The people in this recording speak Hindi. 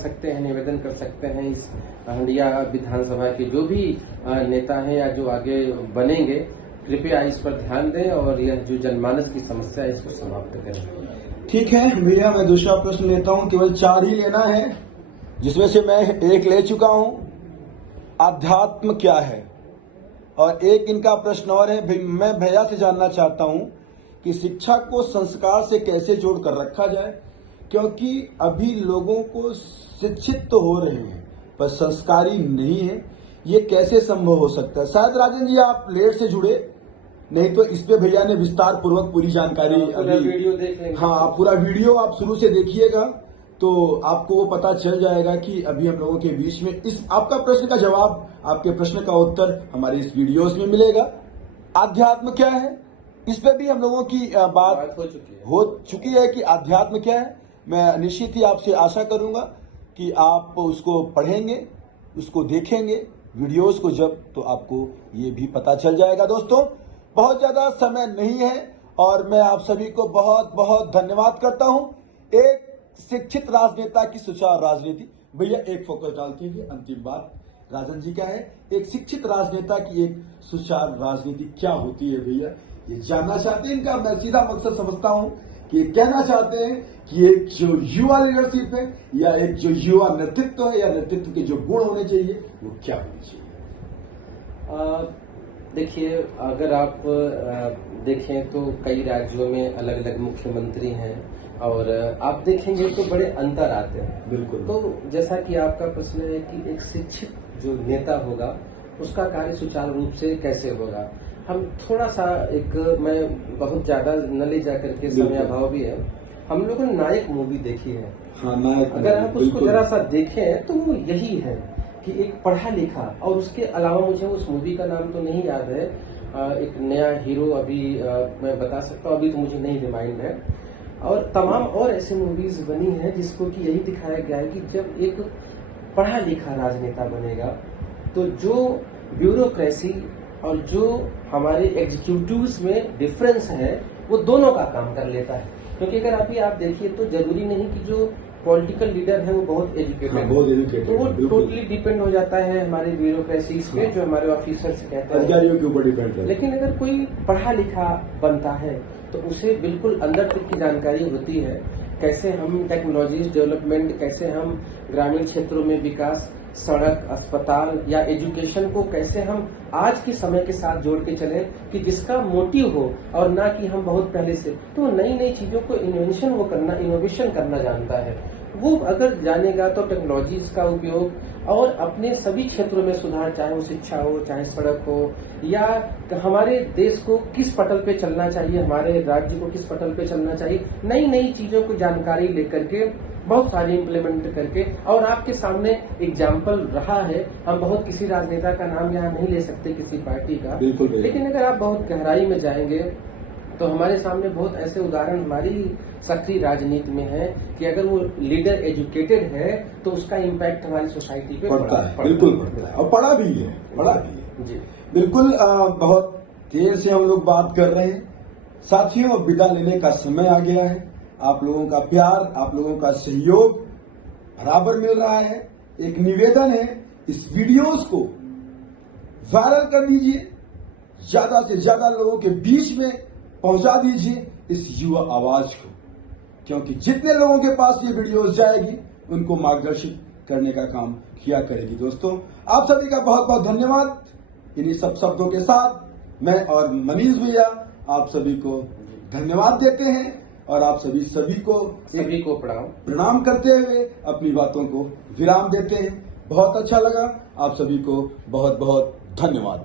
सकते हैं, निवेदन कर सकते हैं इस हंडिया विधानसभा के जो भी नेता हैं या जो आगे बनेंगे, कृपया इस पर ध्यान दें और यह जो जनमानस की समस्या है इसको समाप्त करें। ठीक है भैया, मैं दूसरा प्रश्न लेता हूं, केवल 4 ही लेना है, जिसमें से मैं 1 ले चुका हूं। आध्यात्म क्या है? और एक इनका प्रश्न और है, मैं भैया से जानना चाहता हूं कि शिक्षा को संस्कार से कैसे जोड़कर रखा जाए, क्योंकि अभी लोगों को शिक्षित तो हो रहे हैं पर संस्कारी नहीं है। ये कैसे संभव हो सकता है? शायद राजन जी आप लेट से जुड़े, नहीं तो इस पे भैया ने विस्तार पूर्वक पूरी जानकारी पूरा वीडियो देख लेंगे। हाँ, पूरा वीडियो आप शुरू से देखिएगा तो आपको वो पता चल जाएगा कि अभी हम लोगों के बीच में इस आपका प्रश्न का जवाब, आपके प्रश्न का उत्तर हमारे इस वीडियोस में मिलेगा। अध्यात्म क्या है, इस पे भी हम लोगों की बात हो चुकी है कि अध्यात्म क्या है। मैं निश्चित ही आपसे आशा करूंगा कि आप उसको पढ़ेंगे, उसको देखेंगे वीडियोस को जब, तो आपको ये भी पता चल जाएगा। दोस्तों, बहुत ज्यादा समय नहीं है और मैं आप सभी को बहुत बहुत धन्यवाद करता हूं। एक शिक्षित राजनेता की सुचारू राजनीति, भैया एक फोकस डालते हुए अंतिम बात राजन जी का है, एक शिक्षित राजनेता की एक सुचारू राजनीति क्या होती है भैया, ये जानना चाहते हैं। इनका मैं सीधा मकसद समझता हूं कि कहना चाहते हैं कि एक जो युवा लीडरशिप है या एक जो युवा नेतृत्व है या नेतृत्व के जो गुण होने चाहिए वो क्या होने चाहिए। देखिए, अगर आप देखें तो कई राज्यों में अलग अलग मुख्यमंत्री हैं और आप देखेंगे तो बड़े अंतर आते हैं। बिल्कुल। तो जैसा कि आपका प्रश्न है कि एक शिक्षित जो नेता होगा उसका कार्य सुचारू रूप से कैसे होगा, हम थोड़ा सा मैं बहुत ज्यादा न ले जाकर के, समय अभाव भी है, हम लोगों ने नायक मूवी देखी है। हाँ, नायक। अगर आप उसको जरा सा देखें तो वो यही है कि एक पढ़ा लिखा, और उसके अलावा मुझे उस मूवी का नाम तो नहीं याद है, एक नया हीरो अभी मैं बता सकता हूँ, अभी तो मुझे नहीं रिमाइंड है, और तमाम और ऐसी मूवीज बनी हैं जिसको कि यही दिखाया गया है कि जब एक पढ़ा लिखा राजनेता बनेगा तो जो ब्यूरोक्रेसी और जो हमारे एग्जीक्यूटिव्स में डिफरेंस है वो दोनों का काम कर लेता है। क्योंकि अगर आप देखिए तो जरूरी नहीं कि जो पॉलिटिकल लीडर है वो बहुत एजुकेटेड है, तो वो टोटली डिपेंड हो जाता है हमारे ब्यूरोक्रेसीज पे, जो हमारे ऑफिसर्स कहते हैं, अधिकारियों के ऊपर डिपेंड है। लेकिन अगर कोई पढ़ा लिखा बनता है तो उसे बिल्कुल अंदर तक की जानकारी होती है, कैसे हम टेक्नोलॉजीज डेवलपमेंट, कैसे हम ग्रामीण क्षेत्रों में विकास, सड़क, अस्पताल या एजुकेशन को कैसे हम आज के समय के साथ जोड़ के चलें कि जिसका मोटिव हो, और ना कि हम बहुत पहले से, तो नई नई चीजों को इनोवेशन करना जानता है। वो अगर जानेगा तो टेक्नोलॉजीज का उपयोग और अपने सभी क्षेत्रों में सुधार, चाहे वो शिक्षा हो, चाहे सड़क हो, या हमारे देश को किस पटल पे चलना चाहिए, हमारे राज्य को किस पटल पे चलना चाहिए, नई नई चीजों को जानकारी लेकर के बहुत सारी इम्प्लीमेंट करके, और आपके सामने एग्जाम्पल रहा है, हम बहुत किसी राजनेता का नाम यहाँ नहीं ले सकते किसी पार्टी का, लेकिन अगर आप बहुत गहराई में जाएंगे तो हमारे सामने बहुत ऐसे उदाहरण हमारी सक्रिय राजनीति में है कि अगर वो लीडर एजुकेटेड है तो उसका इम्पैक्ट हमारी सोसाइटी पे पड़ता है, बिल्कुल पड़ता है, और पड़ा भी है जी। बिल्कुल। बहुत देर से हम लोग बात कर रहे हैं साथियों, विदा लेने का समय आ गया है। आप लोगों का प्यार, आप लोगों का सहयोग बराबर मिल रहा है। एक निवेदन है, इस वीडियोस को वायरल कर दीजिए, ज्यादा से ज्यादा लोगों के बीच में पहुंचा दीजिए इस युवा आवाज को, क्योंकि जितने लोगों के पास ये वीडियोस जाएगी उनको मार्गदर्शित करने का काम किया करेगी। दोस्तों, आप सभी का बहुत बहुत धन्यवाद। इन्हीं सब शब्दों के साथ मैं और मनीष भैया आप सभी को धन्यवाद देते हैं और आप सभी को प्रणाम करते हुए अपनी बातों को विराम देते हैं। बहुत अच्छा लगा। आप सभी को बहुत बहुत धन्यवाद।